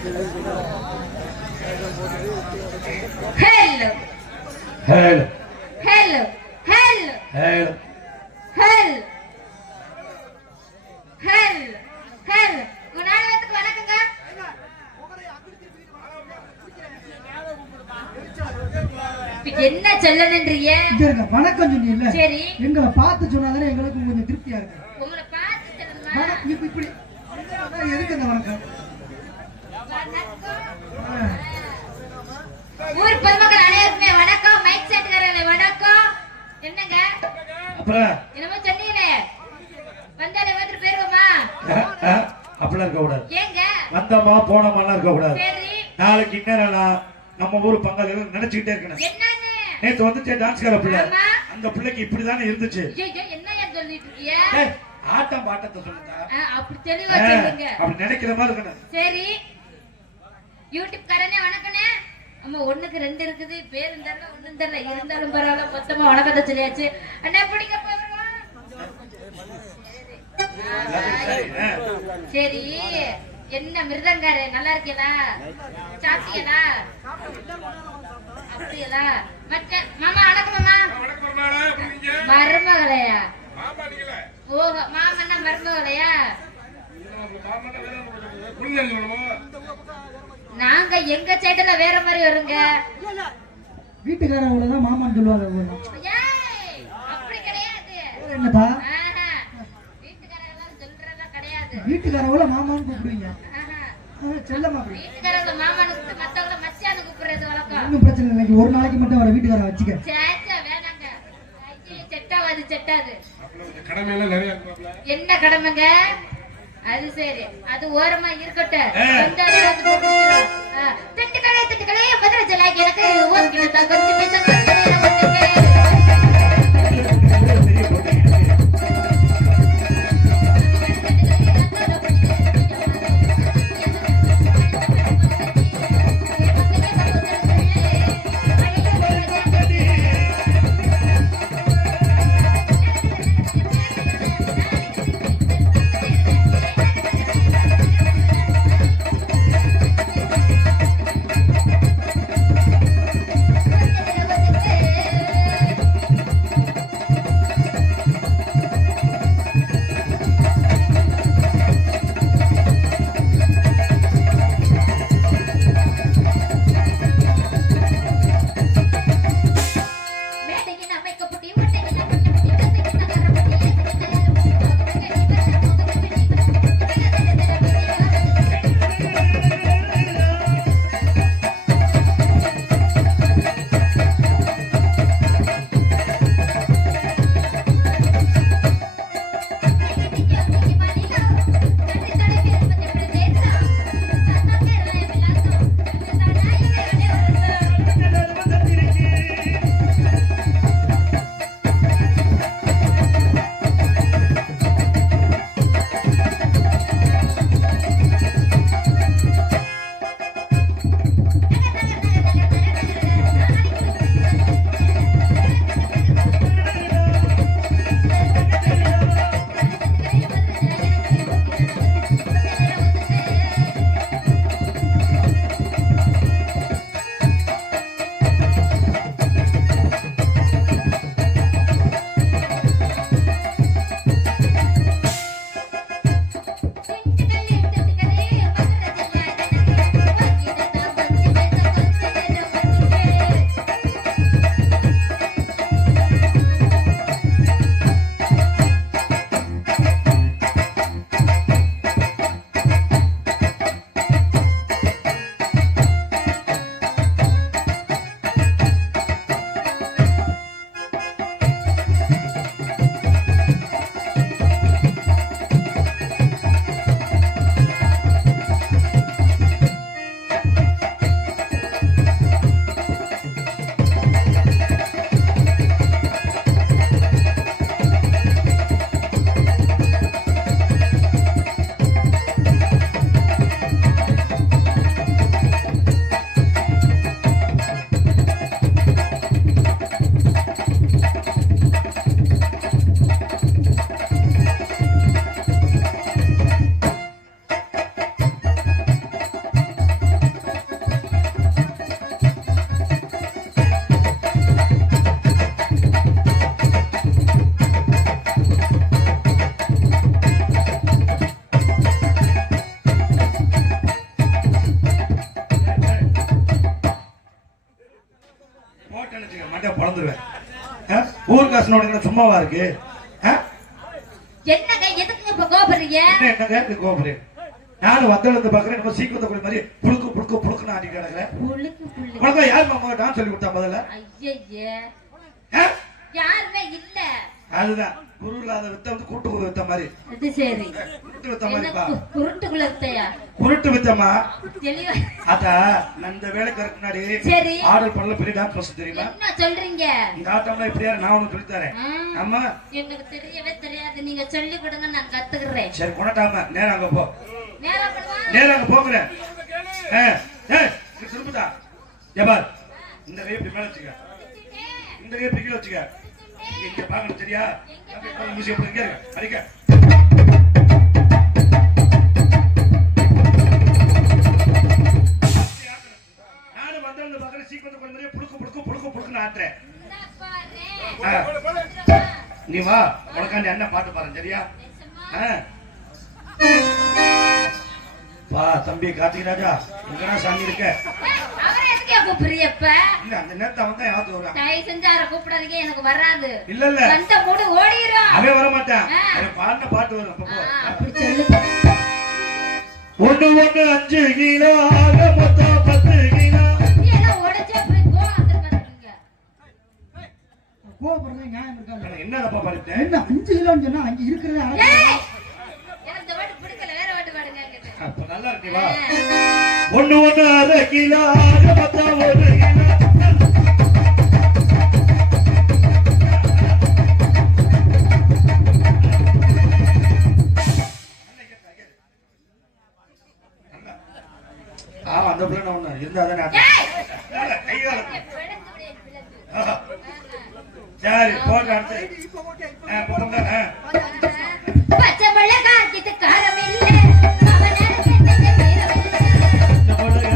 Hello. Hello. Hello. Hello. Hello. Hello. Hello. Hello. குணாலயத்துக்கு வணக்கங்க. என்ன சொல்லணும்ன்றீங்க? வணக்கம் சொன்னீங்கல்ல. சரி. எங்களை பார்த்து சொன்னாதானே எங்களுக்கு கொஞ்சம் திருப்தியா இருக்கு. உங்களை பார்த்து சொல்லணுமா? இப்படி எதுக்கு அந்த வணக்கம்? ஊர் பொதுமக்கள் அனைவருக்குமே வணக்கம். மைக் செட்டுக்காரங்களே வணக்கம். என்னங்க அப்புறம் என்னமோ சொன்னீங்களே, வந்தாலே வந்துட்டு போயிருவோமா? அப்படிலாம் இருக்க கூடாது. ஏங்க வந்தமா போனமாலாம் இருக்க கூடாது. சரி. நாளைக்கு இன்னும் நம்ம ஊர் பங்காளி நினைச்சுக்கிட்டே இருக்கணும். என்னன்னு? நேத்து வந்துச்சு டான்ஸ்கார பிள்ளை, ஆமா. அந்த பிள்ளைக்கு இப்படிதானே இருந்துச்சு. ஐயோ என்னையா சொல்லிட்டு இருக்கீங்க? ஆட்டம் பாட்டத்தை சொல்லுதா, அப்படி தெளிவா சொல்லுங்க. அப்படி நினைக்கிற மாதிரி இருக்கணும். சரி. யூடியூப் காரனே வணக்கனே. அம்மா ஒண்ணுக்கு ரெண்டு இருக்குது, பேர் இருந்தாலும் ஒண்ணும் தெரியல, இருந்தாலும் பரவாயில்ல, மொத்தமா வணக்கத்தை சொல்லியாச்சு. அண்ணா பிடிக்க போறோம். சரி. என்ன மிருதங்காரு, நல்லா இருக்கீங்களா? சாப்பிட்டீங்களா? அப்படியா? மற்ற மாமா வணக்கம். மாமா மருமகளையா? ஓஹோ, மாமன்னா மருமகளையா? நாங்க எங்க சைடுல வேற மாதிரி வருங்க. வீட்டுக்காரவங்களதான் மாமான்னு சொல்லுவாங்க. ஏய், அப்படி கிடையாது. என்னதா? வீட்டுக்காரங்க எல்லாம் சொல்றதெல்லாம் கிடையாது. வீட்டுக்காரவங்கள மாமான்னு கூப்பிடுவீங்க. செல்லமா? வீட்டுக்காரங்க மாமான்னு கூப்பிட்டு மத்தவங்கள மச்சான்னு கூப்பிடுறது வழக்கம். ஒன்னும் பிரச்சனை இல்லை. ஒரு நாளைக்கு மட்டும் வர வீட்டுக்கார வச்சுக்க. சேச்சா வேணாங்க. செட்டாவாது செட்டாது. கடமை எல்லாம் நிறைய இருக்கும்ல. என்ன கடமைங்க? அது சரி, அது ஓரமா இருக்கட்டும். திட்டுக்களே பதில சொல்லாக்கி எனக்கு கொஞ்சம் பேச பேசினோட சும்மாவா இருக்கு ஆ? என்னங்க எதுக்குங்க இப்ப கோபப்படுறீங்க? என்னங்க இது கோபுரு நானும் வந்தல இருந்து பாக்குறேன் நம்ம சீக்கிரத்தை கூட மாதிரி புழுக்கு புழுக்கு புழுக்குன்னு ஆடிட்டு கிடக்குறேன் புழுக்கு புழுக்கு. உனக்கு யார் மாமா டான்ஸ் சொல்லி கொடுத்தா முதல்ல ஐயையே. ஆ? யாருமே இல்ல. அதுதான் குரு இல்லாத வித்த வந்து கூட்டு வித்த மாதிரி அது சரி. குருட்டு வித்த என்ன மாதிரிப்பா குருட்டுக்குள்ள இருக்கையா? குருட்டு வித்தமா தெளிவா. அதா நான் இந்த வேலைக்கு வரக்கு முன்னாடி சரி. ஆர்டர் பண்ணல பெரிய டான்ஸ் மாஸ்டர் தெரியுமா என்ன சொல்றீங்க? இந்த ஆட்டம்ல இப்படியா நான் உனக்கு சொல்லி தரேன் ஆமா எனக்கு தெரியவே தெரியாது. நீங்க சொல்லி கொடுங்க, நான் கத்துக்கிறேன். சரி கொண்டாட்டாம நேரா அங்க போ நேரா போடுவா. நேரா அங்க போகிறேன் திரும்புதா ஜபால் இந்த கை இப்படி மேல வச்சுக்க இந்த கை இப்படி கீழே வச்சுக்க இங்க பாக்கணும் சரியா மியூசிக் எப்படி இங்க இருக்கு அடிக்க நானும் வந்தவங்க பாக்குறேன் சீக்கிரத்தை கொஞ்ச நிறைய புடுக்கு புடுக்கு புடுக்கு புடுக்குன்னு ஆட்டுறேன் நீ வா உனக்காண்டி அண்ணன் பாட்டு பாருங்க சரியா வா தம்பி கார்த்திக் ராஜா எங்கடா சாமி இருக்க அவரை எதுக்கு கூப்பிடுறியப்ப? இல்ல அந்த நேரத்தை வந்து யாத்து வருவான் தயவு செஞ்சு அவரை கூப்பிடாதீங்க, எனக்கு வராது. இல்ல இல்ல வந்த மூடு ஓடிரும். அவன் வர மாட்டான் அவன் பாடின பாட்டு வரும் அப்ப போ அப்படி சொல்லுங்க. 1 1 5 கிலோ ஆக மொத்தம் 10 கிலோ எல்லாம் உடைச்சு அப்படி கோவம் வந்துருங்க. கோவப்படுறது நியாயம் இருக்காது. நான் என்ன தப்பா பண்ணிட்டேன் என்ன 5 கிலோன்னு சொன்னா அங்க இருக்கிறதே அரை கிலோ. ஏய், எனக்கு இந்த வாட்டு பிடிக்கல, வேற வாட்டு பாடுங்க என்கிட்ட. அப்ப நல்லா இருக்கு வா 1 1 1/2 கிலோ ஆக மொத்தம் 1 கிலோ ஆமா அந்த பிள்ளை ஒண்ணு இருந்தா தானே கைகால சரி போட்டு அடுத்து பச்சை மிளகாய்க்கு காரம் இல்ல, அவனுக்கு என்ன நேரம் இல்ல.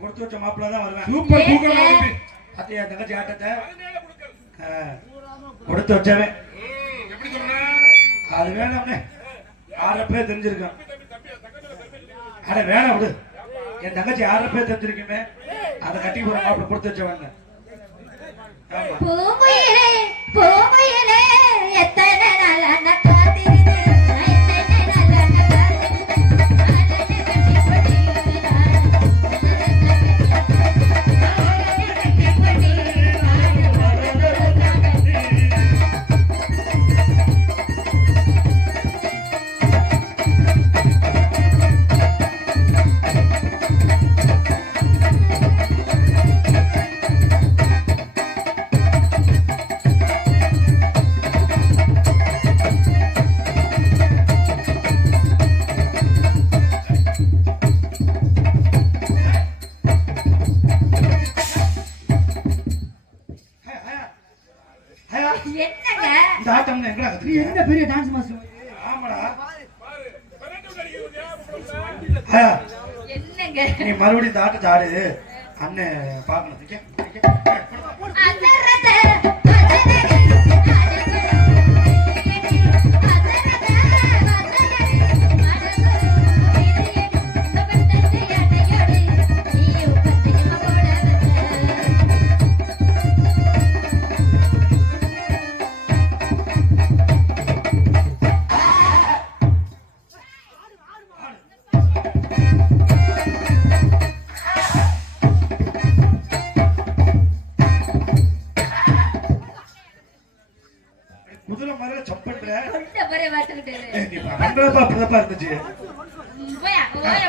கொடுத்து வச்ச மாப்பிள்ள தான் வருவேன் சூப்பர் பூக்கடா தம்பி. அத்தையா தங்கச்சி ஆட்டத்தை கொடுத்து வச்சவன் எப்படி சொன்னா? அது வேணாம்னே 6 பேர் தெரிஞ்சிருக்கான் அட வேணாம் விடு என் தங்கச்சி 6 பேர் தெரிஞ்சிருக்குமே அதை கட்டி போற மாப்பிள்ள கொடுத்து வச்சவன் ஆமா பூங்குயிலே பூங்குயிலே எத்தனை நாளான காத்திருந்தேன், எத்தனை நாளான காத்திருந்தேன், என்னங்க இந்த ஆட்டம்னு எங்கடா நீ கத்துறீங்க? என்ன பெரிய டான்ஸ் மாஸ்டர் ஆமாடா. விரட்டி விட்டு அடிக்கிறீங்க. ஆயா, என்னங்க நீ மறுபடியும் இந்த ஆட்டத்தை ஆடு. அண்ணன் பார்க்கணும். நிக்க, நிக்க. அதரத அதரடி அடகுடி அதரத அதரடி அடகுடி நபத்தத்தை அடையோடி நீ உப்பத்தியமா போடவத குதிரை மாதிரில சப்பன்ற கொண்ட பரே வாட்டுக்கிட்டு நீ பண்றப்பா அப்படிதான்ப்பா இருந்துச்சு. போயா ஓய